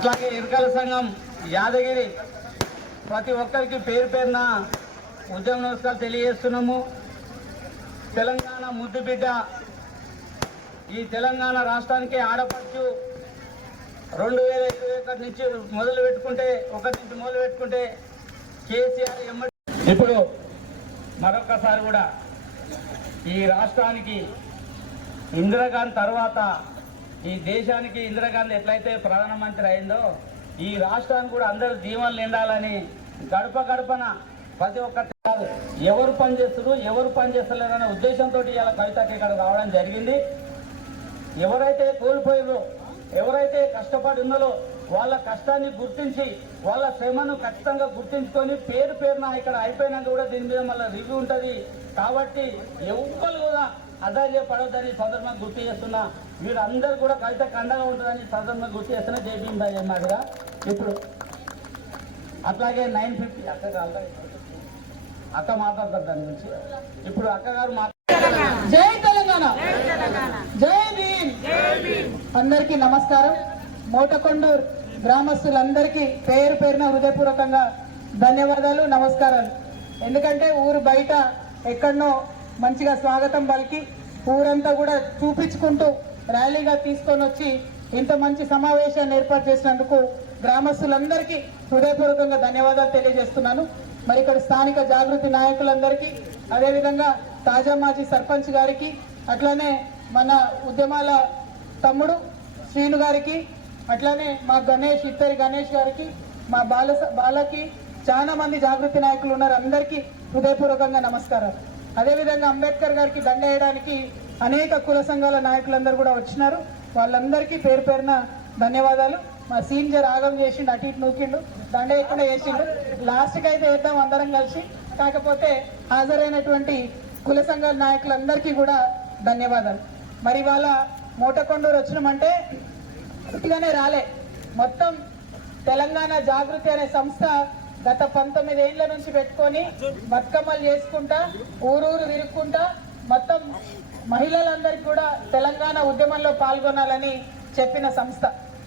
అట్లాగే ఇరుకల సంఘం యాదగిరి ప్రతి ఒక్కరికి పేరు పేరున ఉద్యమ నమస్కారాలు తెలియజేస్తున్నాము. తెలంగాణ ముద్దు బిడ్డ, ఈ తెలంగాణ రాష్ట్రానికి ఆడపడుచు 2021 నుంచి మొదలు పెట్టుకుంటే కేసీఆర్ ఇప్పుడు మరొకసారి కూడా ఈ రాష్ట్రానికి ఇందిరాగాంధీ తర్వాత ఈ దేశానికి ఇందిరాగాంధీ ఎట్లయితే ప్రధానమంత్రి అయిందో ఈ రాష్ట్రానికి కూడా అందరూ దీవెనలు నిండాలని గడపన ప్రతి ఒక్కటి కాదు, ఎవరు పనిచేస్తలేరనే ఉద్దేశంతో ఇలా కవితకి ఇక్కడ రావడం జరిగింది. ఎవరైతే కోల్పోయారో, ఎవరైతే కష్టపడి ఉన్నారో వాళ్ళ కష్టాన్ని గుర్తించి వాళ్ళ శ్రమను ఖచ్చితంగా గుర్తించుకొని పేరున ఇక్కడ అయిపోయినాక కూడా దీని మీద మళ్ళీ రివ్యూ ఉంటుంది. కాబట్టి ఎవ్వరు కూడా అధైర్యపడొద్దని సందర్భంగా గుర్తు చేస్తున్నా. మీరు అందరూ కూడా కవితకు అండగా ఉంటుందని సందర్భంగా గుర్తు చేస్తున్నా. జైభీం భాయ్ అన్నట్టుగా ఇప్పుడు అట్లాగే 950 అక్క మాట్లాడతారు దాని గురించి. ఇప్పుడు అక్కగారు జై తెలంగాణ, జై భీమ్. అందరికీ నమస్కారం. మోటకొండూరు గ్రామస్తులందరికీ పేరున హృదయపూర్వకంగా ధన్యవాదాలు, నమస్కారాలు. ఎందుకంటే ఊరు బయట ఎక్కడనో మంచిగా స్వాగతం పలికి ఊరంతా కూడా చూపించుకుంటూ ర్యాలీగా తీసుకొని వచ్చి ఇంత మంచి సమావేశాన్ని ఏర్పాటు చేసినందుకు గ్రామస్తులందరికీ హృదయపూర్వకంగా ధన్యవాదాలు తెలియజేస్తున్నాను. మరి ఇక్కడ స్థానిక జాగృతి నాయకులందరికీ, అదేవిధంగా తాజా మాజీ సర్పంచ్ గారికి, అట్లానే మన ఉద్యమాల తమ్ముడు శ్రీను గారికి, అట్లానే మా ఇద్దరి గణేష్ గారికి, మా బాలకి, చాలా మంది జాగృతి నాయకులు ఉన్నారు. అందరికీ హృదయపూర్వకంగా నమస్కారాలు. అదేవిధంగా అంబేద్కర్ గారికి దండ వేయడానికి అనేక కుల సంఘాల నాయకులందరూ కూడా వచ్చినారు. వాళ్ళందరికీ పేరున ధన్యవాదాలు. మా సీనియర్ ఆగం చేసిండు, అటు ఇటు నూకిండు, దండ వేయకుండా చేసిండు. లాస్ట్కి అయితే వేద్దాం అందరం కలిసి. కాకపోతే హాజరైనటువంటి కుల సంఘాల నాయకులందరికీ కూడా ధన్యవాదాలు. మరి వాళ్ళ మోటకొండూరు వచ్చినామంటే ఉట్టిగానే రాలే. మొత్తం తెలంగాణ జాగృతి అనే సంస్థ గత 19 ఏళ్ల నుంచి పెట్టుకొని బతుకమ్మలు చేసుకుంటా ఊరూరు తిరుక్కుంటా మొత్తం మహిళలందరికీ కూడా తెలంగాణ ఉద్యమంలో పాల్గొనాలని చెప్పిన సంస్థ.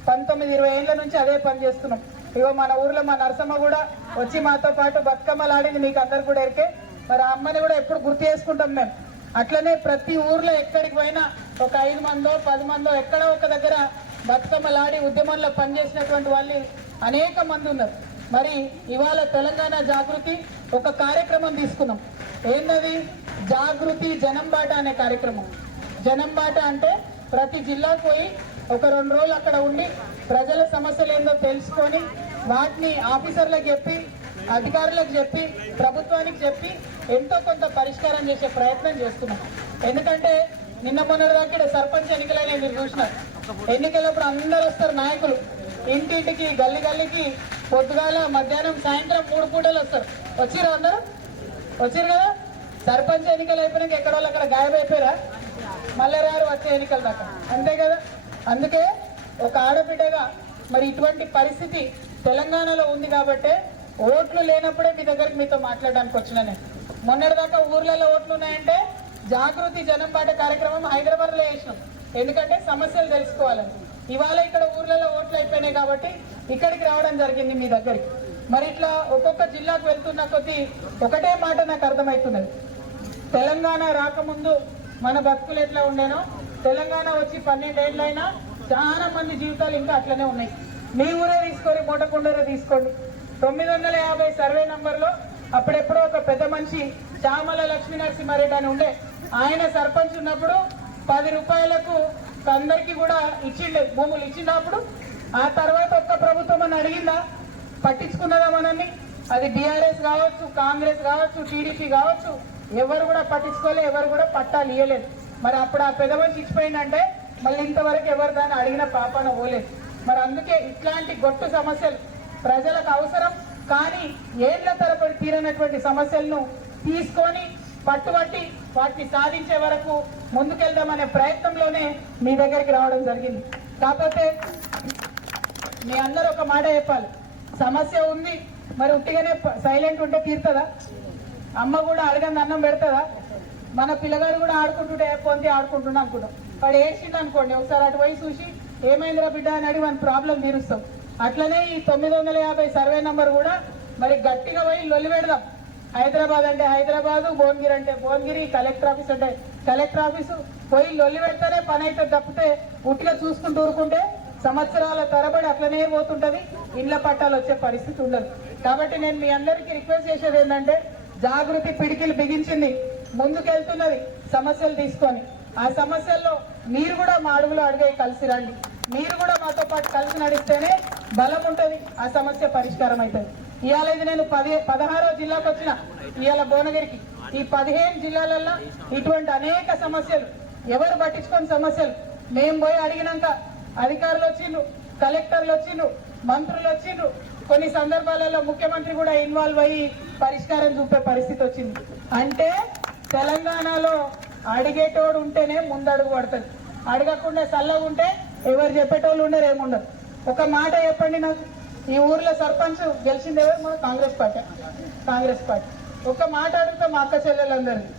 19-20 ఏళ్ల నుంచి అదే పని చేస్తున్నాం. ఇగో మన ఊర్లో మా నరసమ్మ కూడా వచ్చి మాతో పాటు బతుకమ్మలు ఆడింది, మీకు అందరు కూడా ఎరికే. మరి ఆ అమ్మని కూడా ఎప్పుడు గుర్తు చేసుకుంటాం మేము. అట్లనే ప్రతి ఊర్లో ఎక్కడికి పోయినా ఒక 5 మందో 10 మందో ఎక్కడో ఒక దగ్గర బతుకమ్మలు ఆడి ఉద్యమంలో పనిచేసినటువంటి వాళ్ళు అనేక మంది ఉన్నారు. మరి ఇవాళ తెలంగాణ జాగృతి ఒక కార్యక్రమం తీసుకున్నాం. ఏంటది? జాగృతి జనం బాట అనే కార్యక్రమం. జనం బాట అంటే ప్రతి జిల్లాకు పోయి ఒక 2 రోజులు అక్కడ ఉండి ప్రజల సమస్యలు ఏందో తెలుసుకొని వాటిని ఆఫీసర్లకు చెప్పి, అధికారులకు చెప్పి, ప్రభుత్వానికి చెప్పి ఎంతో కొంత పరిష్కారం చేసే ప్రయత్నం చేస్తున్నాం. ఎందుకంటే నిన్న మొన్నటిదాకా సర్పంచ్ ఎన్నికలైనా మీరు చూసినారు. ఎన్నికలప్పుడు అందరూ వస్తారు నాయకులు, ఇంటింటికి గల్లీకి పొద్దుగాల మధ్యాహ్నం సాయంత్రం 3 పూటలు వస్తారు. వచ్చిరా అందరూ? వచ్చిరు కదా. సర్పంచ్ ఎన్నికలు అయిపోయినాక ఎక్కడ వాళ్ళు అక్కడ గాయమైపోయారా? మళ్ళీ రారు వచ్చే ఎన్నికల దాకా, అంతే కదా. అందుకే ఒక ఆడబిడ్డగా మరి ఇటువంటి పరిస్థితి తెలంగాణలో ఉంది కాబట్టి ఓట్లు లేనప్పుడే మీ దగ్గరికి మీతో మాట్లాడడానికి వచ్చినానే. మొన్నటిదాకా ఊర్లలో ఓట్లు ఉన్నాయంటే జాగృతి జనం బాట కార్యక్రమం హైదరాబాద్లో చేసినాం. ఎందుకంటే సమస్యలు తెలుసుకోవాలని. ఇవాళ ఇక్కడ ఊర్లలో ఓట్లు అయిపోయినాయి కాబట్టి ఇక్కడికి రావడం జరిగింది మీ దగ్గరికి. మరి ఇట్లా ఒక్కొక్క జిల్లాకు వెళ్తున్న కొద్దీ ఒకటే మాట నాకు అర్థమవుతున్నది. తెలంగాణ రాకముందు మన బతుకులు ఎట్లా ఉండేనో, తెలంగాణ వచ్చి 12 ఏళ్ళైనా చాలా మంది జీవితాలు ఇంకా అట్లనే ఉన్నాయి. మీ ఊరే తీసుకోండి, మోటకొండూరే తీసుకోండి. 950 సర్వే నంబర్లో అప్పుడెప్పుడో ఒక పెద్ద మనిషి చామల లక్ష్మీ నరసింహారెడ్డి అని ఉండే. ఆయన సర్పంచ్ ఉన్నప్పుడు 10 రూపాయలకు అందరికీ కూడా ఇచ్చిండే, భూములు ఇచ్చినప్పుడు. ఆ తర్వాత ఒక్క ప్రభుత్వం అని అడిగిందా? పట్టించుకున్నదా మనల్ని? అది బీఆర్ఎస్ కావచ్చు, కాంగ్రెస్ కావచ్చు, టీడీపీ కావచ్చు, ఎవరు కూడా పట్టించుకోలే, ఎవరు కూడా పట్టాలు ఇవ్వలేదు. మరి అప్పుడు ఆ పెద్ద మనిషి ఇచ్చిపోయిందంటే మళ్ళీ ఇంతవరకు ఎవరు దాన్ని అడిగిన పాపాన పోలేదు. మరి అందుకే ఇట్లాంటి గొట్టు సమస్యలు ప్రజలకు అవసరం, కానీ ఏళ్ల తరబడి తీరనటువంటి సమస్యలను తీసుకొని పట్టుబట్టి వాటిని సాధించే వరకు ముందుకెళ్దామనే ప్రయత్నంలోనే మీ దగ్గరికి రావడం జరిగింది. కాకపోతే మీ అందరూ ఒక మాట చెప్పాలి. సమస్య ఉంది, మరి ఉట్టిగానే సైలెంట్ ఉంటే తీరుతుందా? అమ్మ కూడా అడగంది అన్నం పెడుతుందా? మన పిల్లగాడు కూడా ఆడుకుంటుంటే పొంది ఆడుకుంటున్నా అనుకుంటాం. వాడు ఏడ్చిండు అనుకోండి, ఒకసారి అటు పోయి చూసి ఏమైందిరా బిడ్డ అని అడిగి మన ప్రాబ్లం తీరుస్తాం. అట్లనే ఈ 950 సర్వే నంబర్ కూడా మరి గట్టిగా పోయి లొల్లి పెడదాం. హైదరాబాద్ అంటే హైదరాబాదు, భువనగిరి అంటే భువనగిరి, కలెక్టర్ ఆఫీస్ అంటే కలెక్టర్ ఆఫీసు పోయి లొల్లి పెడితేనే పని అయితే తప్పితే ఉట్టిగా చూసుకుంటూ ఊరుకుంటే సంవత్సరాల తరబడి అట్లనే పోతుంటది, ఇండ్ల పట్టాలు వచ్చే పరిస్థితి ఉండదు. కాబట్టి నేను మీ అందరికీ రిక్వెస్ట్ చేసేది ఏంటంటే జాగృతి పిడికిలు బిగించింది, ముందుకెళ్తున్నది సమస్యలు తీసుకొని. ఆ సమస్యల్లో మీరు కూడా మా అడుగులో అడిగే కలిసి రండి. మీరు కూడా మాతో పాటు కలిసి నడిస్తేనే బలం ఉంటుంది, ఆ సమస్య పరిష్కారం అవుతుంది. ఇవాళ ఇది నేను 16వ జిల్లాకు వచ్చిన ఇవాళ భువనగిరికి. ఈ 15 జిల్లాలలో ఇటువంటి అనేక సమస్యలు ఎవరు పట్టించుకొని సమస్యలు మేము పోయి అడిగినాక అధికారులు వచ్చిండ్రు, కలెక్టర్లు వచ్చిండ్రు, మంత్రులు వచ్చిండ్రు, కొన్ని సందర్భాలలో ముఖ్యమంత్రి కూడా ఇన్వాల్వ్ అయ్యి పరిష్కారం చూపే పరిస్థితి వచ్చింది. అంటే తెలంగాణలో అడిగేటోడు ఉంటేనే ముందడుగు పడుతుంది. అడగకుండా చల్లగా ఉంటే ఎవరు చెప్పేటోళ్ళు ఉండరు, ఏముండరు. ఒక మాట చెప్పండి నాకు, ఈ ఊర్లో సర్పంచ్ గెలిచింది ఎవరు? మన కాంగ్రెస్ పార్టీ. ఒక మాట అడుగుతా మా అక్క చెల్లెలందరినీ,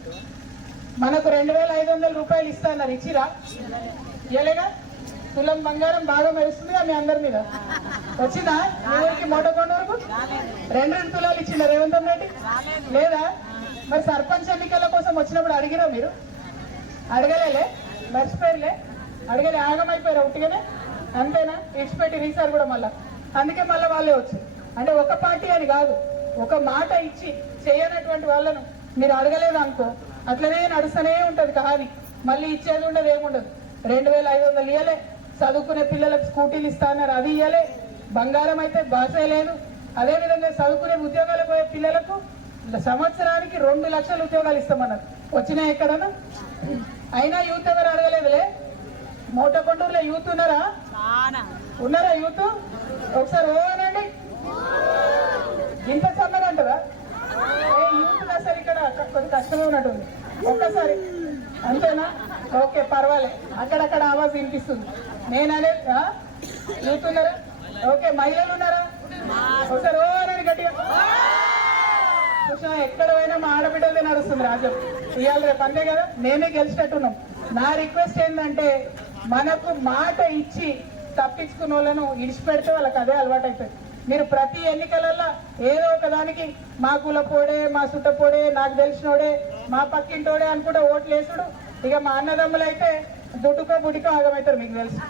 మనకు 2500 రూపాయలు ఇస్తాన్నారు, ఇచ్చిరా? ఇవ్వలేగా? తులం బంగారం బాగా మెరుస్తుందిగా మీ అందరి మీద. వచ్చిందా మీ ఊరికి మోటకొండ వరకు? 2 తులాలు ఇచ్చిందా రేవంత్ రెడ్డి? లేదా? మరి సర్పంచ్ ఎన్నికల కోసం వచ్చినప్పుడు అడిగిరా మీరు? అడగలేలే, మర్చిపోయారులే, అడగలే, ఆగమైపోయారు ఉట్టిగానే, అంతేనా? ఇచ్చిపెట్టి రీసార్ కూడా మళ్ళా. అందుకే మళ్ళీ వాళ్ళే వచ్చి, అంటే ఒక పార్టీ అని కాదు, ఒక మాట ఇచ్చి చేయనటువంటి వాళ్ళను మీరు అడగలేదు అనుకో, అట్లనే నడుస్తూనే ఉంటది కహాని. మళ్ళీ ఇచ్చేది ఉండదు, ఏముండదు. 2500 ఇవ్వలే, చదువుకునే పిల్లలకు స్కూటీలు ఇస్తా అన్నారు, అది ఇవ్వలే. బంగారం అయితే బాసే లేదు. అదేవిధంగా చదువుకునే ఉద్యోగాలకు పోయే పిల్లలకు సంవత్సరానికి 2 లక్షల ఉద్యోగాలు ఇస్తామన్నారు. వచ్చినాయి ఎక్కడన్నా? అయినా యూత్ ఎవరు అడగలేదులే. మోటకొండూరులో యూత్ ఉన్నారా? యూత్? ఒకసారి ఓ అనండి. ఇంత సన్నగా అంటారా? యూత్ అసలు ఇక్కడ కొంచెం కష్టమే ఉన్నట్టుంది. ఒక్కసారి అంతేనా? ఓకే, పర్వాలేదు, అక్కడక్కడ ఆవాజ్ వినిపిస్తుంది. నేననే యూత్ ఉన్నారా? ఓకే, మహిళలు ఉన్నారా? ఒకసారి ఓ అనండి గట్టిగా. ఎక్కడ పోయినా మా ఆడబిడ్డలదే నడుస్తుంది రాజ్యం. ఇవాళ రేపు అంతే కదా, మేమే గెలిచినట్టున్నాం. నా రిక్వెస్ట్ ఏంటంటే మనకు మాట ఇచ్చి తప్పించుకున్న వాళ్ళను ఇడిచిపెడితే వాళ్ళకి అదే అలవాటు అవుతుంది. మీరు ప్రతి ఎన్నికలలో ఏదో ఒక దానికి మా కులపోడే, మా సుట్టపోడే, నాకు తెలిసినోడే, మా పక్కింటోడే అనుకుంటే ఓట్లు వేసుడు. ఇక మా అన్నదమ్ములు అయితే దుడ్డుకో బుడికో ఆగమవుతారు, మీకు తెలుసు.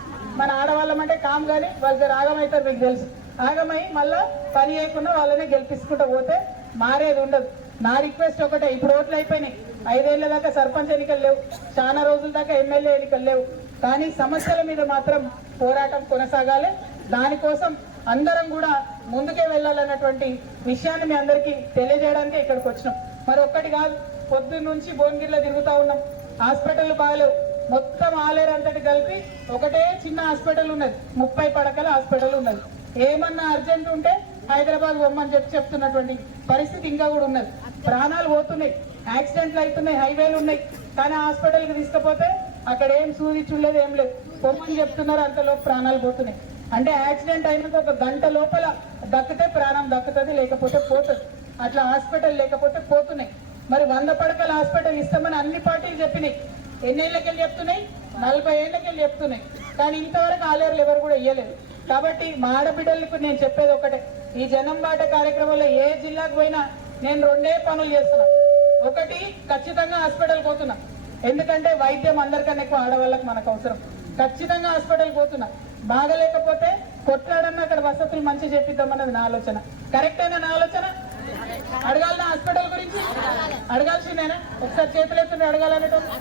మన ఆడవాళ్ళం అంటే కామ్ కానీ వాళ్ళ ఆగమవుతారు, మీకు తెలుసు. ఆగమై మళ్ళా పని చేయకుండా వాళ్ళనే గెలిపించుకుంటూ పోతే మారేది ఉండదు. నా రిక్వెస్ట్ ఒకటే, ఇప్పుడు ఓట్లు అయిపోయినాయి, 5 ఏళ్ల దాకా సర్పంచ్ ఎన్నికలు లేవు, చాలా రోజుల దాకా ఎమ్మెల్యే ఎన్నికలు లేవు. కానీ సమస్యల మీద మాత్రం పోరాటం కొనసాగాలి. దానికోసం అందరం కూడా ముందుకే వెళ్ళాలన్నటువంటి విషయాన్ని మీ అందరికీ తెలియజేయడానికి ఇక్కడికి వచ్చినాం. మరి ఒక్కటి కాదు, పొద్దున్న నుంచి భువనగిరిలో తిరుగుతూ ఉన్నాం. హాస్పిటల్ బాగాలేవు, మొత్తం ఆలేరు అంతటి కలిపి ఒకటే చిన్న హాస్పిటల్ ఉన్నది, 30 పడకల హాస్పిటల్ ఉన్నది. ఏమన్నా అర్జెంట్ ఉంటే హైదరాబాద్ బొమ్మని చెప్తున్నటువంటి పరిస్థితి ఇంకా కూడా ఉన్నది. ప్రాణాలు పోతున్నాయి, యాక్సిడెంట్లు అవుతున్నాయి, హైవేలు ఉన్నాయి. కానీ హాస్పిటల్కి తీసుకుపోతే అక్కడ ఏం సూది చూడలేదు, ఏం లేదు, బొమ్మని చెప్తున్నారు, అంతలోపు ప్రాణాలు పోతున్నాయి. అంటే యాక్సిడెంట్ అయినాక 1 గంట లోపల దక్కితే ప్రాణం దక్కుతుంది, లేకపోతే పోతుంది. అట్లా హాస్పిటల్ లేకపోతే పోతున్నాయి. మరి 100 పడకల హాస్పిటల్ ఇస్తామని అన్ని పార్టీలు చెప్పినాయి. ఎన్నేళ్ళకెళ్ళి చెప్తున్నాయి? 40 ఏళ్ళకెళ్ళి చెప్తున్నాయి. కానీ ఇంతవరకు ఆలేరులు ఎవరు కూడా ఇయ్యలేదు. కాబట్టి మా ఆడబిడ్డలకు నేను చెప్పేది ఒకటే, ఈ జనం బాట కార్యక్రమంలో ఏ జిల్లాకు పోయినా నేను 2 పనులు చేస్తున్నా. ఒకటి, ఖచ్చితంగా హాస్పిటల్ పోతున్నా, ఎందుకంటే వైద్యం అందరికన్నా ఎక్కువ ఆడవాళ్ళకి మనకు అవసరం. ఖచ్చితంగా హాస్పిటల్ పోతున్నా. బాగలేకపోతే కొట్లాడన్నా అక్కడ వసతులు మంచి చేపిద్దామన్నది నా ఆలోచన. కరెక్టేనా నా ఆలోచన? అడగాలనా హాస్పిటల్ గురించి? అడగాల్సిందేనా? ఒకసారి చేతులెత్తుని అడగాలనేటప్పుడు.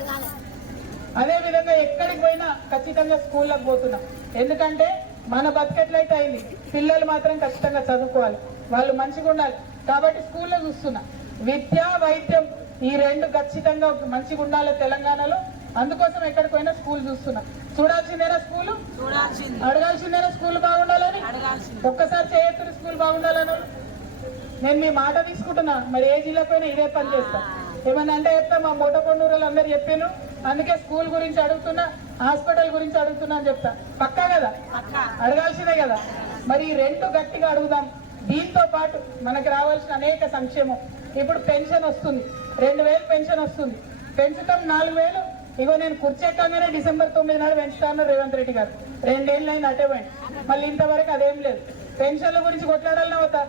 అదే విధంగా ఎక్కడికి పోయినా ఖచ్చితంగా స్కూళ్ళకు పోతున్నా, ఎందుకంటే మన బతికెట్లయితే అయింది, పిల్లలు మాత్రం ఖచ్చితంగా చదువుకోవాలి, వాళ్ళు మంచిగా ఉండాలి. కాబట్టి స్కూల్లో చూస్తున్నా. విద్య, వైద్యం ఈ 2 ఖచ్చితంగా మంచిగా ఉండాలి తెలంగాణలో. అందుకోసం ఎక్కడికి పోయినా స్కూల్ చూస్తున్నా. చూడాల్సిందేనా స్కూలు? అడగాల్సిందేనా స్కూల్ బాగుండాలని? ఒక్కసారి చేయొచ్చు స్కూల్ బాగుండాలని. నేను మీ మాట తీసుకుంటున్నా, మరి ఏ జిల్లాకు పోయినా ఇదే పని చేస్తా. ఏమన్నా అంటే చెప్తా, మా మోటకొండూరులో అందరు చెప్పాను, అందుకే స్కూల్ గురించి అడుగుతున్నా, హాస్పిటల్ గురించి అడుగుతున్నా అని చెప్తా. పక్కా కదా? అడగాల్సిందే కదా. మరి ఈ 2 గట్టిగా అడుగుదాం. దీంతో పాటు మనకి రావాల్సిన అనేక సంక్షేమం. ఇప్పుడు పెన్షన్ వస్తుంది, 2000 పెన్షన్ వస్తుంది, పెంచుతాం 4000. ఇగో నేను కుర్చెక్కగానే డిసెంబర్ 9 నాడు పెంచుతాను రేవంత్ రెడ్డి గారు. 2 ఏళ్ళు అయింది అటే పోయింది. మళ్ళీ ఇంతవరకు అదేం లేదు. పెన్షన్ల గురించి కొట్లాడాలనే అవుతా.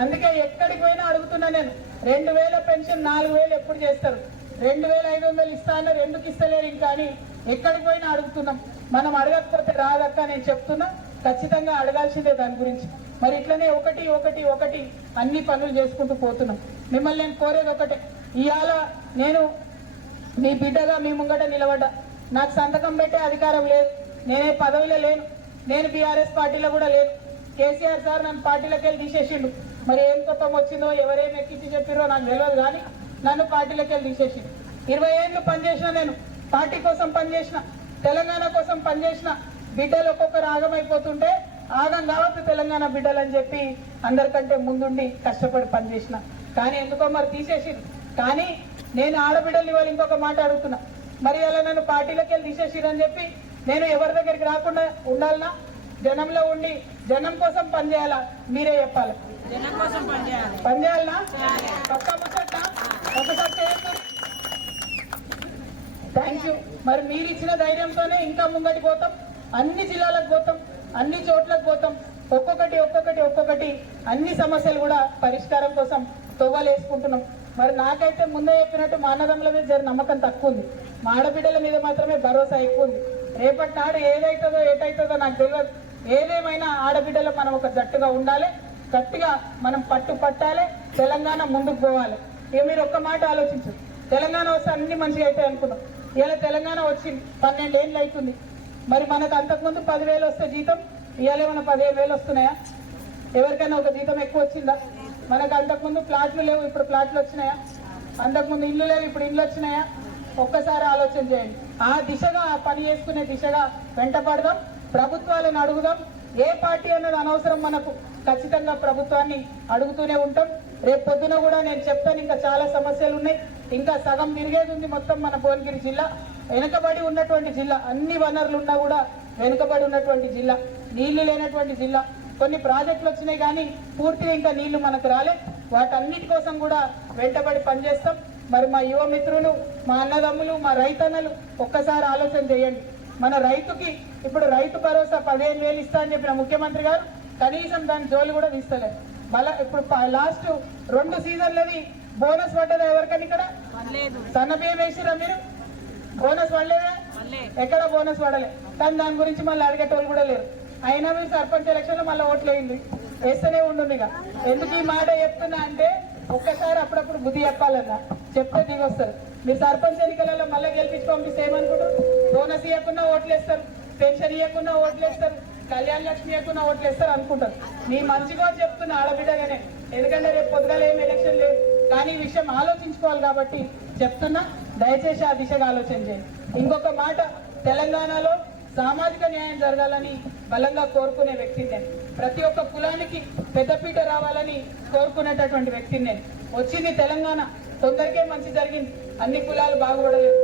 అందుకే ఎక్కడికి పోయినా అడుగుతున్నా నేను, 2000 పెన్షన్ 4000 ఎప్పుడు చేస్తారు? 2500 ఇస్తా అన్నారు, ఎందుకు ఇస్తలేరు ఇంకా అని ఎక్కడికి పోయినా అడుగుతున్నాం. మనం అడగకపోతే రాదక్క, నేను చెప్తున్నా, ఖచ్చితంగా అడగాల్సిందే దాని గురించి. మరి ఇట్లనే ఒకటి ఒకటి ఒకటి అన్ని పనులు చేసుకుంటూ పోతున్నాం. మిమ్మల్ని నేను కోరేది ఒకటే, ఇవాళ నేను మీ బిడ్డగా మీ ముంగట నిలబడ్డా. నాకు సంతకం పెట్టే అధికారం లేదు, నేనే పదవిలో లేను, నేను బీఆర్ఎస్ పార్టీలో కూడా లేను. కేసీఆర్ సార్ నన్ను పార్టీలోకి వెళ్ళి తీసేసిండు. మరి ఏం కోపం వచ్చిందో, ఎవరేం ఎక్కించి చెప్పిరో నాకు తెలియదు, కానీ నన్ను పార్టీలోకి వెళ్ళి తీసేసిండు. 20 ఏళ్ళు పనిచేసిన, నేను పార్టీ కోసం పనిచేసిన, తెలంగాణ కోసం పనిచేసిన. బిడ్డలు ఒక్కొక్కరు ఆగమైపోతుంటే ఆగం కావచ్చు తెలంగాణ బిడ్డలు అని చెప్పి అందరికంటే ముందుండి కష్టపడి పనిచేసిన. కానీ ఎందుకో మరి తీసేసిరు. కానీ నేను ఆడబిడ్డలు ఇవాళ ఇంకొక మాట అడుగుతున్నా, మరి అలా నన్ను పార్టీలోకి వెళ్ళి తీసేసిరు అని చెప్పి నేను ఎవరి దగ్గరికి రాకుండా ఉండాలనా? జనంలో ఉండి జనం కోసం పనిచేయాలా? మీరే చెప్పాలి. పనిచేయాలనా? పక్కా ముచ్చట్నా? ఒకసారి థ్యాంక్ యూ. మరి మీరు ఇచ్చిన ధైర్యంతోనే ఇంకా ముంగటి పోతాం, అన్ని జిల్లాలకు పోతాం, అన్ని చోట్లకు పోతాం. ఒక్కొక్కటి అన్ని సమస్యలు కూడా పరిష్కారం కోసం తొవ్వలేసుకుంటున్నాం. మరి నాకైతే ముందే చెప్పినట్టు మా అన్నదమ్ముల మీద జర నమ్మకం తక్కువ ఉంది, మా ఆడబిడ్డల మీద మాత్రమే భరోసా ఎక్కువ ఉంది. రేపటి నాడు ఏదైతుందో ఏటైతుందో నాకు తెలియదు. ఏదేమైనా ఆడబిడ్డలు మనం ఒక జట్టుగా ఉండాలి, గట్టిగా మనం పట్టాలి, తెలంగాణ ముందుకు పోవాలి. ఇక మీరు ఒక్క మాట ఆలోచించు, తెలంగాణ వస్తే అన్ని మంచిగా అవుతాయి అనుకున్నాం. ఇలా తెలంగాణ వచ్చింది 12 ఏళ్ళు అవుతుంది. మరి మనకు అంతకుముందు 10,000 వస్తే జీతం, ఇవాళ ఏమైనా 15,000 వస్తున్నాయా? ఎవరికైనా ఒక జీతం ఎక్కువ వచ్చిందా? మనకు అంతకుముందు ప్లాట్లు లేవు, ఇప్పుడు ప్లాట్లు వచ్చినాయా? అంతకుముందు ఇల్లు లేవు, ఇప్పుడు ఇల్లు వచ్చినాయా? ఒక్కసారి ఆలోచన చేయండి. ఆ దిశగా, ఆ పని చేసుకునే దిశగా వెంటపడదాం, ప్రభుత్వాలను అడుగుదాం. ఏ పార్టీ అన్నది అనవసరం మనకు, ఖచ్చితంగా ప్రభుత్వాన్ని అడుగుతూనే ఉంటాం. రేపు పొద్దున కూడా నేను చెప్తాను, ఇంకా చాలా సమస్యలు ఉన్నాయి, ఇంకా సగం తిరిగేది ఉంది. మొత్తం మన భువనగిరి జిల్లా వెనుకబడి ఉన్నటువంటి జిల్లా, అన్ని వనరులు ఉన్నా కూడా వెనుకబడి ఉన్నటువంటి జిల్లా, నీళ్లు లేనటువంటి జిల్లా. కొన్ని ప్రాజెక్టులు వచ్చినాయి కానీ పూర్తిగా ఇంకా నీళ్లు మనకు రాలే. వాటన్నిటి కోసం కూడా వెంటబడి పనిచేస్తాం. మరి మా యువ మిత్రులు, మా అన్నదమ్ములు, మా రైతన్నలు ఒక్కసారి ఆలోచన చేయండి. మన రైతుకి ఇప్పుడు రైతు భరోసా 15,000 ఇస్తా అని చెప్పిన ముఖ్యమంత్రి గారు కనీసం దాని జోలు కూడా తీస్తలేదు. ఇప్పుడు లాస్ట్ 2 సీజన్లది బోనస్ పడ్డదా ఎవరికని? ఇక్కడ సన్న బియ్యం వేసిరా మీరు? బోనస్ పడలేదా? ఎక్కడ బోనస్ పడలే. కానీ దాని గురించి మళ్ళీ అడిగేటోళ్ళు కూడా లేరు. అయినా మీరు సర్పంచ్ ఎలక్షన్ లో మళ్ళీ ఓట్లు వేయండి, వేస్తూనే ఉంటుంది. ఇక ఎందుకు ఈ మాట చెప్తున్నా అంటే, ఒక్కసారి అప్పుడప్పుడు బుద్ధి చెప్పాలన్నా, చెప్తే దిగొస్తారు. మీరు సర్పంచ్ ఎన్నికలలో మళ్ళీ గెలిపించి పంపిస్తే ఏమనుకుంటారు? బోనస్ ఇవ్వకుండా ఓట్లేస్తారు, పెన్షన్ ఇవ్వకుండా ఓట్లేస్తారు, కళ్యాణ లక్ష్మి ఇవ్వకుండా ఓట్లేస్తారు అనుకుంటారు. మీ మంచిగా చెప్తున్నా ఆడబిడ్డగానే, ఎందుకంటే రేపు పొద్దుగాల ఏం ఎలక్షన్ లేదు. కానీ ఈ విషయం ఆలోచించుకోవాలి కాబట్టి చెప్తున్నా, దయచేసి ఆ దిశగా ఆలోచన చేయండి. ఇంకొక మాట, తెలంగాణలో సామాజిక న్యాయం జరగాలని బలంగా కోరుకునే వ్యక్తిని నేను. ప్రతి ఒక్క కులానికి పెద్దపీట రావాలని కోరుకునేటటువంటి వ్యక్తిని నేను. వచ్చింది తెలంగాణ, తొందరకే మంచి జరిగింది, అన్ని కులాలు బాగుపడలేదు.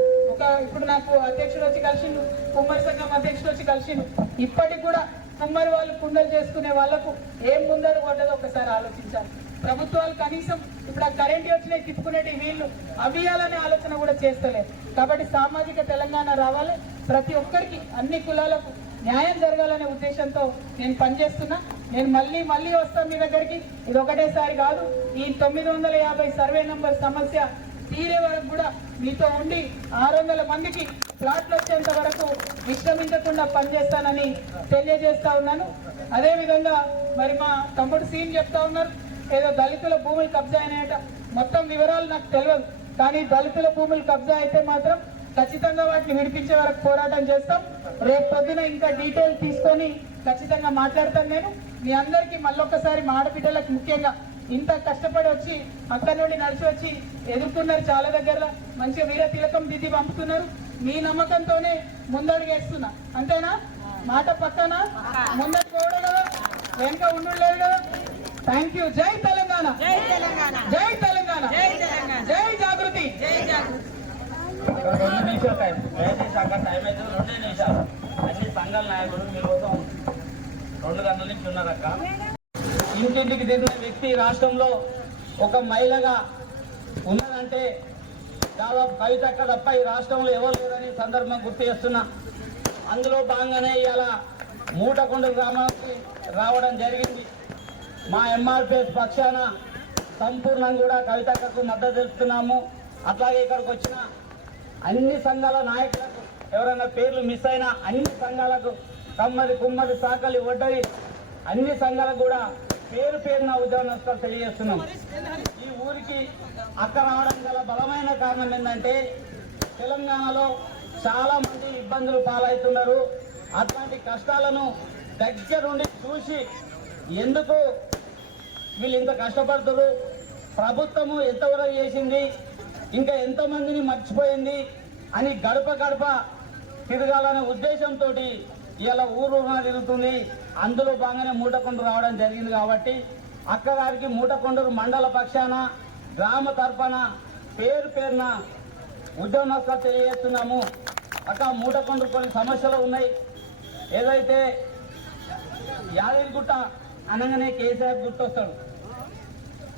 ఇప్పుడు నాకు అధ్యక్షుడు వచ్చి కలిసిండు, కుమ్మరి సంఘం అధ్యక్షుడు వచ్చి కలిసిండు. ఇప్పటికి కూడా కుమ్మరి వాళ్ళు కుండలు చేసుకునే వాళ్లకు ఏం ముందడు పడ్డదో ఒకసారి ఆలోచించాలి. ప్రభుత్వాలు కనీసం ఇప్పుడు ఆ కరెంట్ వచ్చినాయి తిప్పుకునేటి వీళ్ళు అవియాలనే ఆలోచన కూడా చేస్తలేదు. కాబట్టి సామాజిక తెలంగాణ రావాలి, ప్రతి ఒక్కరికి అన్ని కులాలకు న్యాయం జరగాలనే ఉద్దేశంతో నేను పనిచేస్తున్నా. నేను మళ్ళీ వస్తాను మీ దగ్గరికి. ఇది ఒకటేసారి కాదు, ఈ 950 సర్వే నంబర్ సమస్య తీరే వరకు కూడా మీతో ఉండి 600 మందికి ప్లాట్లు వచ్చేంత వరకు విశ్రమించకుండా పనిచేస్తానని తెలియజేస్తా ఉన్నాను. అదేవిధంగా మరి మా తమ్ముడు సీన్ చెప్తా ఉన్నారు, ఏదో దళితుల భూములు కబ్జా అయినాయట. మొత్తం వివరాలు నాకు తెలియదు, కానీ దళితుల భూములు కబ్జా అయితే మాత్రం ఖచ్చితంగా వాటిని విడిపించే వరకు పోరాటం చేస్తాం. రేపు పొద్దున ఇంకా డీటెయిల్ తీసుకొని ఖచ్చితంగా మాట్లాడతాను. నేను మీ అందరికీ మళ్ళొక్కసారి మా ఆడబిడ్డలకు ముఖ్యంగా ఇంత కష్టపడి వచ్చి అక్కడి నుండి నడిచి వచ్చి ఎదుర్కొన్నారు, చాలా దగ్గర మంచిగా వీర తిలకం దిద్ది పంపుతున్నారు. మీ నమ్మకంతోనే ముందడుగేస్తున్నా, అంతేనా? మాట పక్కన ముందడు పోవడం కదా, వెనుక ఉండలేదు కదా. Thank you. జై తెలంగాణ, జై తెలంగాణ, జై జాగృతి. 2 నిమిషాలు టైం, దయచేసి అక్కడ టైం అయితే 2 నిమిషాలు. అన్ని సంఘాల నాయకుడు మీకోసం 2 గంటల నుంచి ఉన్నారక్క. ఇంటింటికి తిరిగిన వ్యక్తి రాష్ట్రంలో ఒక మహిళగా ఉన్నదంటే దాదాపు కవితక్క తప్ప ఈ రాష్ట్రంలో ఎవరు లేరని సందర్భం గుర్తు చేస్తున్నా. అందులో భాగంగానే ఇవాళ మూటకొండ గ్రామానికి రావడం జరిగింది. మా ఎంఆర్పిఎస్ పక్షాన సంపూర్ణంగా కూడా కవితకు మద్దతు తెలుపుతున్నాము. అట్లాగే ఇక్కడికి వచ్చిన అన్ని సంఘాల నాయకులకు, ఎవరైనా పేర్లు మిస్ అయినా అన్ని సంఘాలకు, కమ్మది కుమ్మది సాకలి ఒడ్డరి అన్ని సంఘాలకు కూడా పేరు పేరున ఉద్యోగ నష్టాలు తెలియజేస్తున్నాం. ఈ ఊరికి అక్క రావడం గల బలమైన కారణం ఏంటంటే తెలంగాణలో చాలా మంది ఇబ్బందులు పాలవుతున్నారు. అట్లాంటి కష్టాలను దగ్గరుండి చూసి ఎందుకు వీళ్ళు ఇంత కష్టపడుతున్నారు, ప్రభుత్వము ఎంతవరకు చేసింది, ఇంకా ఎంతమందిని మర్చిపోయింది అని గడప గడప తిరగాలనే ఉద్దేశంతో ఇలా ఊరు తిరుగుతుంది. అందులో భాగంగానే మూటకొండూరు రావడం జరిగింది. కాబట్టి అక్కగారికి మూటకొండూరు మండల పక్షాన గ్రామ తరఫున పేరు పేరున ఉద్యోగ నష్టాలు తెలియజేస్తున్నాము. అక్క మూటకొండూరు కొన్ని సమస్యలు ఉన్నాయి. ఏదైతే యాదగిరిగుట్ట అనగానే కేసీఆర్ గుర్తొస్తాడు.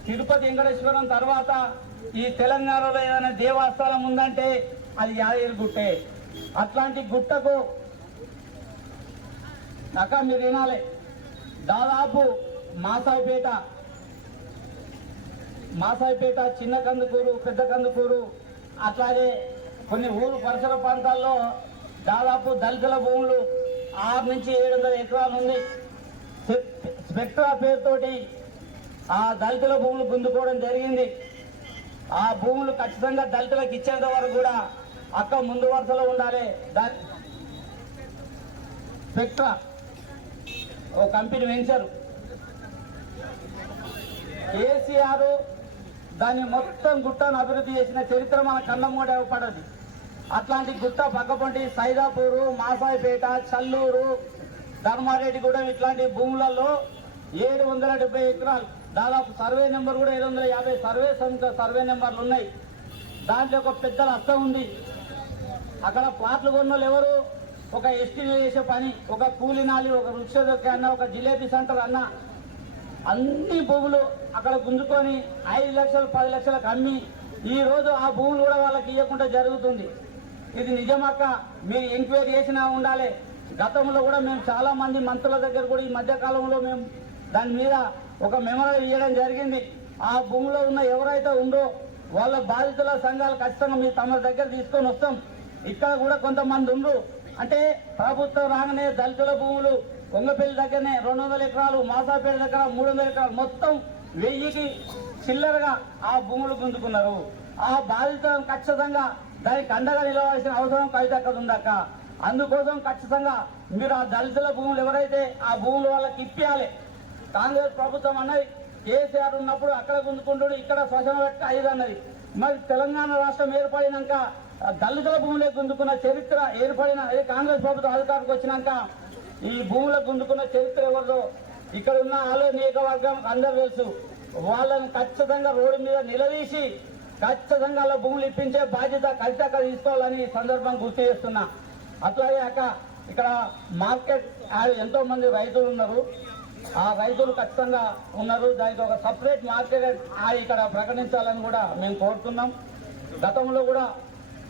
తిరుపతి వెంకటేశ్వరం తర్వాత ఈ తెలంగాణలో ఏదైనా దేవస్థానం ఉందంటే అది యాదగిరిగుట్టే. అట్లాంటి గుట్టకు అక్క మీరు వినాలి, దాదాపు మాసాయిపేట, చిన్న కందుకూరు, పెద్ద కందుకూరు, అట్లాగే కొన్ని ఊరు పరిసర ప్రాంతాల్లో దాదాపు దళితుల భూములు 6 నుంచి 700 ఎకరాలు ఉంది. స్పెక్ట్రా పేరుతోటి ఆ దళితుల భూములు గుంజుకోవడం జరిగింది. ఆ భూములు ఖచ్చితంగా దళితులకు ఇచ్చేంత వరకు కూడా అక్క ముందు వరుసలో ఉండాలి. స్పెక్ట్రా ఓ కంపెనీ వెంచరు. కేసీఆర్ దాన్ని మొత్తం గుట్టను అభివృద్ధి చేసిన చరిత్ర మన కన్నమ్మూడ పడదు. అట్లాంటి గుట్ట పక్కపొంటి సైదాపూరు, మాసాయిపేట, చల్లూరు, ధర్మారెడ్డిగూడెం ఇట్లాంటి భూములలో 770 ఎకరాలు, దాదాపు సర్వే నెంబర్ కూడా 750 సర్వే నెంబర్లు ఉన్నాయి. దాంట్లో ఒక పెద్ద నష్టం ఉంది. అక్కడ ప్లాట్లు కొన్న వాళ్ళు ఎవరు? ఒక ఎస్టీ చేసే పని, ఒక కూలినాలి, ఒక వృక్షదొక్క అన్న, ఒక జిలేబీ సెంటర్ అన్న, అన్ని భూములు అక్కడ గుంజుకొని 5 లక్షలు 10 లక్షలకు అమ్మి ఈ రోజు ఆ భూములు కూడా వాళ్ళకి ఇవ్వకుండా జరుగుతుంది. ఇది నిజమాక మీరు ఎంక్వైరీ చేసినా ఉండాలి. గతంలో కూడా మేము చాలా మంది మంత్రుల దగ్గర కూడా ఈ మధ్య కాలంలో మేము దాని మీద ఒక మెమోరాండం ఇవ్వడం జరిగింది. ఆ భూమిలో ఉన్న ఎవరైతే ఉందో వాళ్ళ బాధితుల సంఘాలు ఖచ్చితంగా మీరు తమ దగ్గర తీసుకొని వస్తాం. ఇక్కడ కూడా కొంతమంది ఉండ్రు. అంటే ప్రభుత్వం రాగానే దళితుల భూములు కొంగపల్లి దగ్గరనే 200 ఎకరాలు, మాసాపేట దగ్గర 300 ఎకరాలు, మొత్తం 1000కి చిల్లరగా ఆ భూములు గుంజుకున్నారు. ఆ బాధితులను ఖచ్చితంగా దానికి అండగా నిలవాల్సిన అవసరం కవితక్క ఉందక్క. అందుకోసం ఖచ్చితంగా మీరు ఆ దళితుల భూములు ఎవరైతే ఆ భూములు వాళ్ళకి ఇప్పియాలి. కాంగ్రెస్ ప్రభుత్వం అన్నది కేసీఆర్ ఉన్నప్పుడు అక్కడ గుంజుకుంటాడు, ఇక్కడ శ్మశాన పెట్టి 5 అన్నది. మరి తెలంగాణ రాష్ట్రం ఏర్పడినాక దళితుల భూములే గుంజుకున్న చరిత్ర ఏర్పడిన కాంగ్రెస్ ప్రభుత్వం అధికారికి వచ్చినాక ఈ భూములకు గుంజుకున్న చరిత్ర ఎవరిదో ఇక్కడ ఉన్న ఆలో నియోజకవర్గం అందరూ తెలుసు. వాళ్ళని ఖచ్చితంగా రోడ్డు మీద నిలదీసి ఖచ్చితంగా వాళ్ళ భూములు ఇప్పించే బాధ్యత కవితక్క తీసుకోవాలని సందర్భం గుర్తు చేస్తున్నా. అట్లాగే అక్క ఇక్కడ మార్కెట్ ఎంతో మంది రైతులు ఉన్నారు. ఆ రైతులు ఖచ్చితంగా ఉన్నారు. దానికి ఒక సపరేట్ మార్కెట్ ఇక్కడ ప్రకటించాలని కూడా మేము కోరుతున్నాం. గతంలో కూడా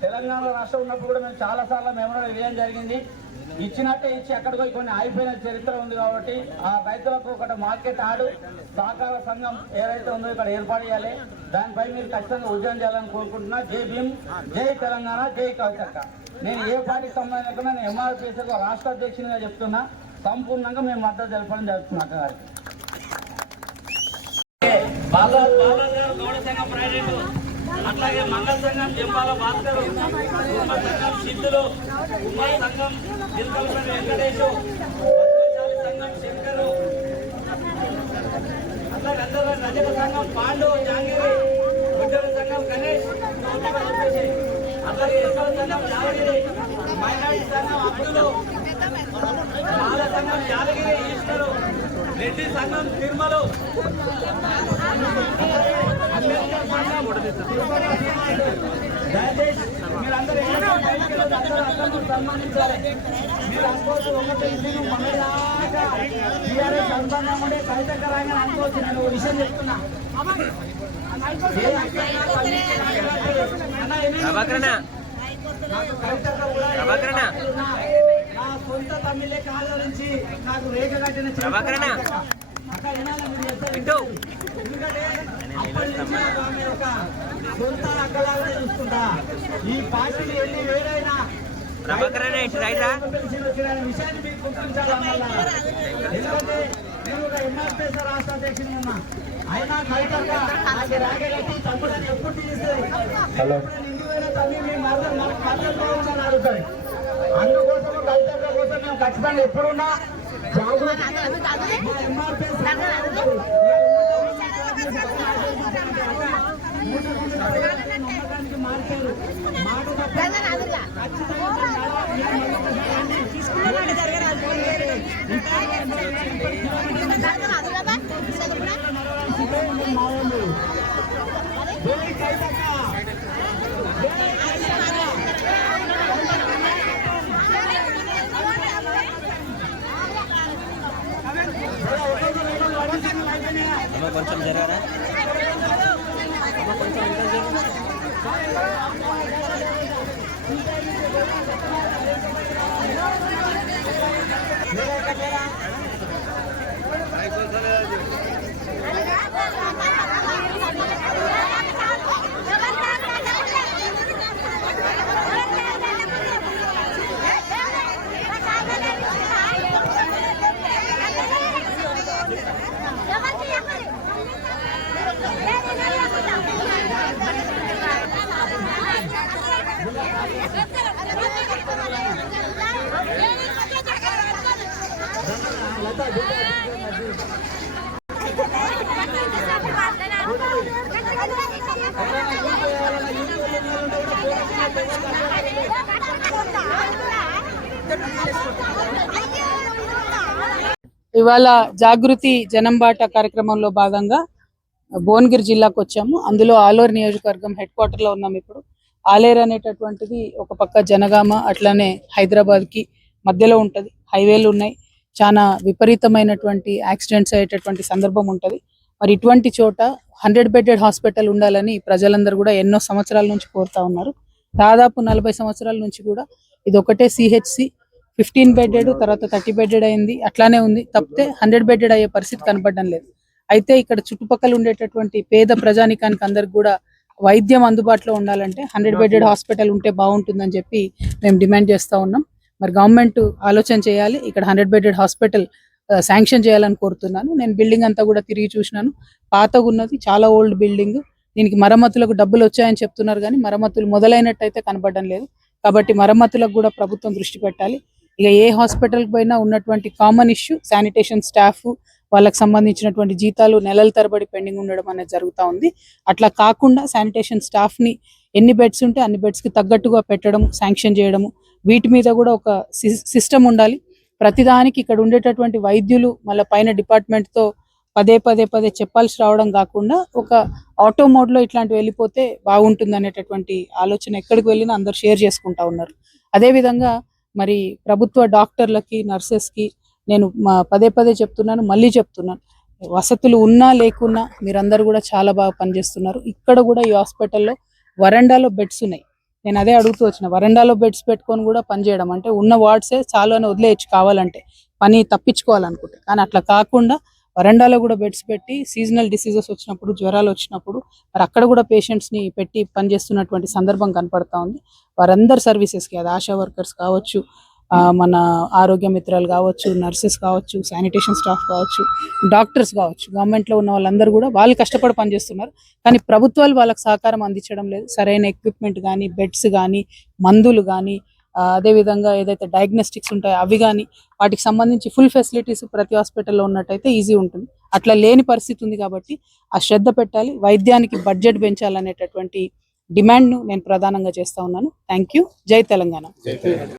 తెలంగాణ రాష్ట్రం ఉన్నప్పుడు కూడా మేము చాలాసార్లు మెమోరాండం ఇవ్వడం జరిగింది. ఇచ్చినట్టే ఇచ్చి అక్కడికి కొన్ని ఆగిపోయిన చరిత్ర ఉంది. కాబట్టి ఆ రైతులకు ఒకటి మార్కెట్ సహకార సంఘం ఏదైతే ఉందో ఇక్కడ ఏర్పాటు చేయాలి. దానిపై మీరు ఖచ్చితంగా ఉద్యమం చేయాలని కోరుకుంటున్నా. జై భీమ్, జై తెలంగాణ, జై కవితక్క. నేను ఏ పార్టీకి సంబంధించిన నేను ఎంఆర్పిఎస్ రాష్ట్ర అధ్యక్షునిగా చెప్తున్నా. సంపూర్ణంగా మేము మద్దతు తెలపడం జరుగుతున్నా. అట్లాగే మంగళ సంఘం జంపాల భాస్కర్, సంఘం సిద్ధులు, ఉమ్మడి సంఘం దిల్కల్పల్లి వెంకటేశు, సంఘం శంకరు, అట్లాగే అందరూ రజక సంఘం పాండు, జాంగిరి, ఉద్యోగ సంఘం గణేష్, అట్లాగే ఎస్ఓ సంఘం యాదగిరి, మైనార్టీ సంఘం అబ్దులు, బాల సంఘం యాదగిరి ఈశ్వరు, రెడ్డి సంఘం తిరుమలు, దయచేసి మీరందరూ అందరూ సన్మానించాలి. మీరు అనుకోవచ్చు ఒకటి టీఆర్ఎస్ అనుబంధం ఉండే కవితక్క రాగానే అనుకోవచ్చు. నేను ఒక విషయం చెప్తున్నా. సొంత తమ్మిలే ఆదరించి నాకు రేఖ కట్టిన అక్క వినాలని మీరు చేస్తారు. ఎందుకంటే అప్పటి నుంచి నాకు ఆమె ఒక సొంత అక్కలాగానే చూసుకుంటా. ఈ పార్టీలు ఎన్ని వేరైనా విషయాన్ని మీకు గుర్తించాలన్నా. ఎందుకంటే నేను ఒక ఎంఆర్పీఎస్ రాష్ట్ర అధ్యక్షుని ఉన్నా. అయినా కవితగా నాకు రాగే కట్టి తమ్ముడని ఎప్పుడు తీసేది. నిండిపోయిన తల్లి మీ మద్దతులో ఉందని అడుగుతాయి. అందుకోసం కవితగా కోసం మేము ఖచ్చితంగా ఎప్పుడున్నా ఎంఆర్పీఎస్ నమ్మకానికి మార్చారు. మాట కొంచెం జరగరా కొంచెం ఇవాళ జాగృతి జనంబాట కార్యక్రమంలో భాగంగా భువనగిరి జిల్లాకు వచ్చాము. అందులో ఆలేరు నియోజకవర్గం హెడ్ క్వార్టర్ లో ఉన్నాం. ఇప్పుడు ఆలేరు అనేటటువంటిది ఒక పక్క జనగామ అట్లానే హైదరాబాద్ కి మధ్యలో ఉంటది. హైవేలు ఉన్నాయి. చాలా విపరీతమైనటువంటి యాక్సిడెంట్స్ అయ్యేటటువంటి సందర్భం ఉంటది. మరి ఇటువంటి చోట 100 బెడెడ్ హాస్పిటల్ ఉండాలని ప్రజలందరూ కూడా ఎన్నో సంవత్సరాల నుంచి కోరుతా ఉన్నారు. దాదాపు 40 సంవత్సరాల నుంచి కూడా ఇది ఒకటే సిహెచ్సి 15 బెడెడ్, తర్వాత 30 బెడెడ్ అయింది. అట్లానే ఉంది తప్పితే 100 బెడెడ్ అయ్యే పరిస్థితి కనపడడం లేదు. అయితే ఇక్కడ చుట్టుపక్కల ఉండేటటువంటి పేద ప్రజానికానికి అందరికి కూడా వైద్యం అందుబాటులో ఉండాలంటే 100 బెడెడ్ హాస్పిటల్ ఉంటే బాగుంటుందని చెప్పి మేము డిమాండ్ చేస్తా ఉన్నాం. మరి గవర్నమెంట్ ఆలోచన చేయాలి. ఇక్కడ 100 బెడెడ్ హాస్పిటల్ శాంక్షన్ చేయాలని కోరుతున్నాను. నేను బిల్డింగ్ అంతా కూడా తిరిగి చూసినాను. పాతగా ఉన్నది, చాలా ఓల్డ్ బిల్డింగ్. దీనికి మరమ్మతులకు డబ్బులు వచ్చాయని చెప్తున్నారు కానీ మరమ్మతులు మొదలైనట్టయితే కనపడడం లేదు. కాబట్టి మరమ్మతులకు కూడా ప్రభుత్వం దృష్టి పెట్టాలి. ఇక ఏ హాస్పిటల్కి పోయినా ఉన్నటువంటి కామన్ ఇష్యూ శానిటేషన్ స్టాఫ్, వాళ్ళకి సంబంధించినటువంటి జీతాలు నెలల తరబడి పెండింగ్ ఉండడం అనేది జరుగుతూ ఉంది. అట్లా కాకుండా శానిటేషన్ స్టాఫ్ ని ఎన్ని బెడ్స్ ఉంటే అన్ని బెడ్స్ కి తగ్గట్టుగా పెట్టడం, శాంక్షన్ చేయడము, వీటి మీద కూడా ఒక సిస్టమ్ ఉండాలి. ప్రతిదానికి ఇక్కడ ఉండేటటువంటి వైద్యులు మళ్ళీ పైన డిపార్ట్మెంట్ తో పదే చెప్పాల్సి రావడం కాకుండా ఒక ఆటో మోడ్ లో ఇట్లాంటివి వెళ్ళిపోతే బాగుంటుంది అనేటటువంటి ఆలోచన ఎక్కడికి వెళ్ళినా అందరు షేర్ చేసుకుంటా ఉన్నారు. అదే విధంగా మరి ప్రభుత్వ డాక్టర్లకి, నర్సెస్ కి నేను పదే చెప్తున్నాను, మళ్ళీ చెప్తున్నాను, వసతులు ఉన్నా లేకున్నా మీరందరూ కూడా చాలా బాగా పనిచేస్తున్నారు. ఇక్కడ కూడా ఈ హాస్పిటల్లో వరండాలో బెడ్స్ ఉన్నాయి. నేను అదే అడుగుతూ వచ్చిన, వరండాలో బెడ్స్ పెట్టుకొని కూడా పనిచేయడం అంటే ఉన్న వార్డ్సే చాలు అని వదిలేయచ్చు కావాలంటే, పని తప్పించుకోవాలనుకుంటే. కానీ అట్లా కాకుండా వరండాలో కూడా బెడ్స్ పెట్టి సీజనల్ డిసీజెస్ వచ్చినప్పుడు, జ్వరాలు వచ్చినప్పుడు మరి అక్కడ కూడా పేషెంట్స్ ని పెట్టి పనిచేస్తున్నటువంటి సందర్భం కనపడతా ఉంది. వారందరు సర్వీసెస్కి, అది ఆశా వర్కర్స్ కావచ్చు, మన ఆరోగ్య మిత్రాలు కావచ్చు, నర్సెస్ కావచ్చు, శానిటేషన్ స్టాఫ్ కావచ్చు, డాక్టర్స్ కావచ్చు, గవర్నమెంట్లో ఉన్న వాళ్ళందరూ కూడా వాళ్ళు కష్టపడి పనిచేస్తున్నారు. కానీ ప్రభుత్వాలు వాళ్ళకి సహకారం అందించడం లేదు. సరైన ఎక్విప్మెంట్ కానీ, బెడ్స్ కానీ, మందులు కానీ, అదేవిధంగా ఏదైతే డయాగ్నోస్టిక్స్ ఉంటాయో అవి కానీ, వాటికి సంబంధించి ఫుల్ ఫెసిలిటీస్ ప్రతి హాస్పిటల్లో ఉన్నట్టయితే ఈజీ ఉంటుంది. అట్లా లేని పరిస్థితి ఉంది. కాబట్టి ఆ శ్రద్ధ పెట్టాలి. వైద్యానికి బడ్జెట్ పెంచాలనేటటువంటి డిమాండ్ను నేను ప్రధానంగా చేస్తా ఉన్నాను. Thank you. జై తెలంగాణ.